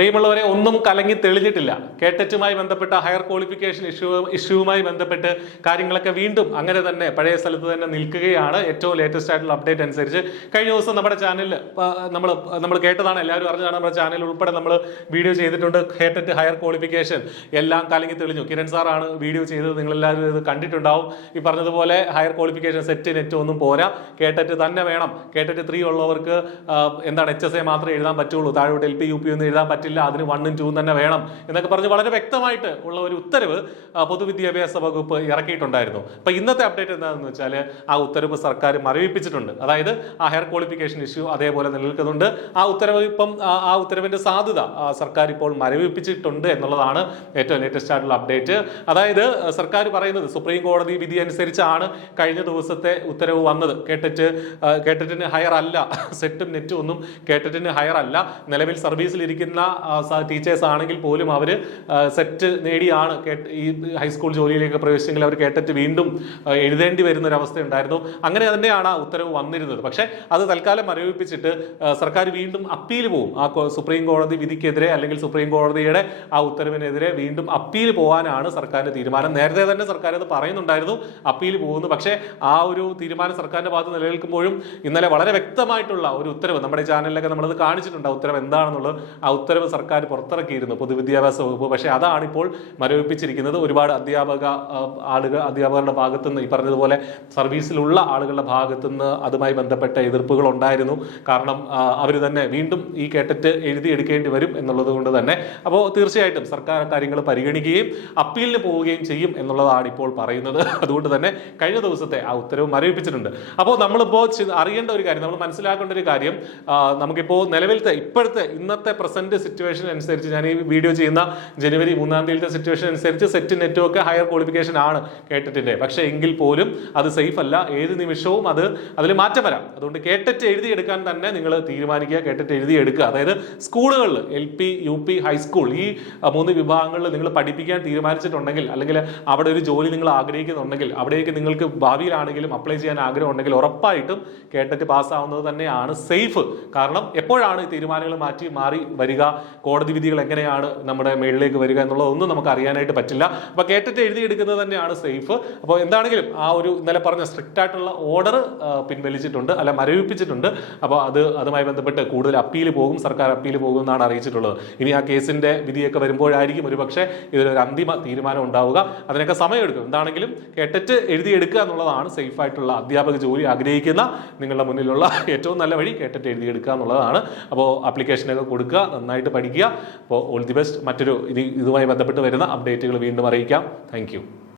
പ്രിയമുള്ളവരെ, ഒന്നും കലങ്ങി തെളിഞ്ഞിട്ടില്ല. കേട്ടറ്റുമായി ബന്ധപ്പെട്ട ഹയർ ക്വാളിഫിക്കേഷൻ ഇഷ്യൂവുമായി ബന്ധപ്പെട്ട് കാര്യങ്ങളൊക്കെ വീണ്ടും അങ്ങനെ തന്നെ പഴയ സ്ഥലത്ത് തന്നെ നിൽക്കുകയാണ്. ഏറ്റവും ലേറ്റസ്റ്റ് ആയിട്ടുള്ള അപ്ഡേറ്റ് അനുസരിച്ച് കഴിഞ്ഞ ദിവസം നമ്മുടെ ചാനലിൽ നമ്മൾ കേട്ടതാണ്, എല്ലാവരും അറിഞ്ഞതാണ്. നമ്മുടെ ചാനൽ ഉൾപ്പെടെ നമ്മൾ വീഡിയോ ചെയ്തിട്ടുണ്ട്. കേട്ടറ്റ് ഹയർ ക്വാളിഫിക്കേഷൻ എല്ലാം കലങ്ങി തെളിഞ്ഞു. കിരൺ സാറാണ് വീഡിയോ ചെയ്തത്, നിങ്ങളെല്ലാവരും ഇത് കണ്ടിട്ടുണ്ടാവും. ഈ പറഞ്ഞതുപോലെ ഹയർ ക്വാളിഫിക്കേഷൻ സെറ്റ് നെറ്റ് ഒന്നും പോരാ, കേട്ടറ്റ് തന്നെ വേണം. കേട്ടറ്റ് 3 ഉള്ളവർക്ക് HSA മാത്രമേ എഴുതാൻ പറ്റുള്ളൂ, താഴോട്ട് LP UP ഒന്നും എഴുതാൻ പറ്റില്ല, അതിന് 1ഉം 2ഉം തന്നെ വേണം എന്നൊക്കെ പറഞ്ഞ് വളരെ വ്യക്തമായിട്ട് ഉള്ള ഒരു ഉത്തരവ് പൊതുവിദ്യാഭ്യാസ വകുപ്പ് ഇറക്കിയിട്ടുണ്ടായിരുന്നു. അപ്പൊ ഇന്നത്തെ അപ്ഡേറ്റ് എന്താണെന്ന് വെച്ചാൽ ആ ഉത്തരവ് സർക്കാർ മരവിപ്പിച്ചിട്ടുണ്ട്. അതായത് ആ ഹയർ ക്വാളിഫിക്കേഷൻ ഇഷ്യൂ അതേപോലെ നിലനിൽക്കുന്നുണ്ട്. ആ ഉത്തരവ് ആ ഉത്തരവിന്റെ സാധുത സർക്കാർ ഇപ്പോൾ മരവിപ്പിച്ചിട്ടുണ്ട് എന്നുള്ളതാണ് ഏറ്റവും ലേറ്റസ്റ്റ് ആയിട്ടുള്ള അപ്ഡേറ്റ്. അതായത് സർക്കാർ പറയുന്നത് സുപ്രീം കോടതി വിധി അനുസരിച്ചാണ് കഴിഞ്ഞ ദിവസത്തെ ഉത്തരവ് വന്നത്. കേട്ടറ്റിന് ഹയർ അല്ല, സെറ്റും നെറ്റും ഒന്നും കേട്ടറ്റിന് ഹയർ അല്ല. നിലവിൽ സർവീസിലിരിക്കുന്ന ടീച്ചേഴ്സ് ആണെങ്കിൽ പോലും അവർ സെറ്റ് നേടിയാണ് ഈ ഹൈസ്കൂൾ ജോലിയിലേക്ക് പ്രവേശിച്ചെങ്കിൽ അവർ കേട്ടറ്റ് വീണ്ടും എഴുതേണ്ടി വരുന്ന ഒരു അവസ്ഥ ഉണ്ടായിരുന്നു. അങ്ങനെ തന്നെയാണ് ആ ഉത്തരവ് വന്നിരുന്നത്. പക്ഷേ അത് തൽക്കാലം മരവിപ്പിച്ചിട്ട് സർക്കാർ വീണ്ടും അപ്പീൽ പോകും. ആ സുപ്രീം കോടതി വിധിക്കെതിരെ അല്ലെങ്കിൽ സുപ്രീം കോടതിയുടെ ആ ഉത്തരവിനെതിരെ വീണ്ടും അപ്പീൽ പോകാനാണ് സർക്കാരിന്റെ തീരുമാനം. നേരത്തെ തന്നെ സർക്കാർ അത് പറയുന്നുണ്ടായിരുന്നു, അപ്പീൽ പോകുന്നു. പക്ഷേ ആ ഒരു തീരുമാനം സർക്കാരിന്റെ ഭാഗത്ത് നിലനിൽക്കുമ്പോഴും ഇന്നലെ വളരെ വ്യക്തമായിട്ടുള്ള ഒരു ഉത്തരവ് നമ്മുടെ ചാനലിലൊക്കെ നമ്മളത് കാണിച്ചിട്ടുണ്ട്. ആ ഉത്തരവ് എന്താണെന്നുള്ളത് ആ ഉത്തരവ് സർക്കാർ പുറത്തിറക്കിയിരുന്നു, പൊതുവിദ്യാഭ്യാസ വകുപ്പ്. പക്ഷേ അതാണ് ഇപ്പോൾ മരവിപ്പിച്ചിരിക്കുന്നത്. ഒരുപാട് അധ്യാപകരുടെ ഭാഗത്തുനിന്ന്, ഈ പറഞ്ഞതുപോലെ സർവീസിലുള്ള ആളുകളുടെ ഭാഗത്തുനിന്ന് അതുമായി ബന്ധപ്പെട്ട എതിർപ്പുകൾ ഉണ്ടായിരുന്നു. കാരണം അവർ തന്നെ വീണ്ടും ഈ കേട്ടറ്റ് എഴുതിയെടുക്കേണ്ടി വരും എന്നുള്ളത് കൊണ്ട് തന്നെ. അപ്പോൾ തീർച്ചയായിട്ടും സർക്കാർ കാര്യങ്ങൾ പരിഗണിക്കുകയും അപ്പീലിന് പോവുകയും ചെയ്യും എന്നുള്ളതാണ് ഇപ്പോൾ പറയുന്നത്. അതുകൊണ്ട് തന്നെ കഴിഞ്ഞ ദിവസത്തെ ആ ഉത്തരവ് മരവിപ്പിച്ചിട്ടുണ്ട്. അപ്പോൾ നമ്മളിപ്പോൾ അറിയേണ്ട ഒരു കാര്യം, നമ്മൾ മനസ്സിലാക്കേണ്ട ഒരു കാര്യം, നമുക്കിപ്പോൾ നിലവിലത്തെ ഇന്നത്തെ പ്രസന്റ് സിറ്റുവേഷൻ അനുസരിച്ച്, ഞാൻ ഈ വീഡിയോ ചെയ്യുന്ന ജനുവരി 3-ാം തീയതിയിലത്തെ സിറ്റുവേഷൻ അനുസരിച്ച് സെറ്റ് നെറ്റും ഒക്കെ ഹയർ ക്വാളിഫിക്കേഷൻ ആണ് കേട്ടറ്റിന്റെ. പക്ഷേ എങ്കിൽ പോലും അത് സേഫ് അല്ല. ഏത് നിമിഷവും അതിൽ മാറ്റം വരാം. അതുകൊണ്ട് കേട്ടറ്റ് എഴുതിയെടുക്കാൻ തന്നെ നിങ്ങൾ തീരുമാനിക്കുക, കേട്ടറ്റ് എഴുതിയെടുക്കുക. അതായത് സ്കൂളുകളിൽ LP UP ഹൈസ്കൂൾ ഈ 3 വിഭാഗങ്ങളിൽ നിങ്ങൾ പഠിപ്പിക്കാൻ തീരുമാനിച്ചിട്ടുണ്ടെങ്കിൽ, അല്ലെങ്കിൽ അവിടെ ഒരു ജോലി നിങ്ങൾ ആഗ്രഹിക്കുന്നുണ്ടെങ്കിൽ, അവിടേക്ക് നിങ്ങൾക്ക് ഭാവിയിലാണെങ്കിലും അപ്ലൈ ചെയ്യാൻ ആഗ്രഹം ഉണ്ടെങ്കിൽ ഉറപ്പായിട്ടും കേട്ടറ്റ് പാസ്സാവുന്നത് തന്നെയാണ് സേഫ്. കാരണം എപ്പോഴാണ് ഈ തീരുമാനങ്ങൾ മാറി വരിക, കോടതി വിധികൾ എങ്ങനെയാണ് നമ്മുടെ മേളിലേക്ക് വരിക എന്നുള്ളതൊന്നും നമുക്ക് അറിയാനായിട്ട് പറ്റില്ല. അപ്പൊ കേട്ടറ്റ് എഴുതിയെടുക്കുന്നത് തന്നെയാണ് സേഫ്. അപ്പോൾ എന്താണെങ്കിലും ആ ഒരു ഇന്നലെ പറഞ്ഞ സ്ട്രിക്റ്റ് ആയിട്ടുള്ള ഓർഡർ പിൻവലിച്ചിട്ടുണ്ട്, അല്ല മരവിപ്പിച്ചിട്ടുണ്ട്. അപ്പോൾ അതുമായി ബന്ധപ്പെട്ട് കൂടുതൽ അപ്പീൽ പോകും, സർക്കാർ അപ്പീൽ പോകും എന്നാണ് അറിയിച്ചിട്ടുള്ളത്. ഇനി ആ കേസിന്റെ വിധിയൊക്കെ വരുമ്പോഴായിരിക്കും ഒരുപക്ഷെ ഇതിലൊരു അന്തിമ തീരുമാനം ഉണ്ടാവുക. അതിനൊക്കെ സമയമെടുക്കും. എന്താണെങ്കിലും കേട്ടറ്റ് എഴുതിയെടുക്കുക എന്നുള്ളതാണ് സേഫ് ആയിട്ടുള്ള അധ്യാപക ജോലി ആഗ്രഹിക്കുന്ന നിങ്ങളുടെ മുന്നിലുള്ള ഏറ്റവും നല്ല വഴി. കേട്ടറ്റ് എഴുതിയെടുക്കുക എന്നുള്ളതാണ്. അപ്പോൾ ആപ്ലിക്കേഷനൊക്കെ കൊടുക്കുക, നന്നായിട്ട് പഠിക്കുക. അപ്പോൾ ഓൾ ദി ബെസ്റ്റ്. മറ്റൊരു ഇതുമായി ബന്ധപ്പെട്ട് വരുന്ന അപ്ഡേറ്റുകൾ വീണ്ടും അറിയിക്കാം. താങ്ക്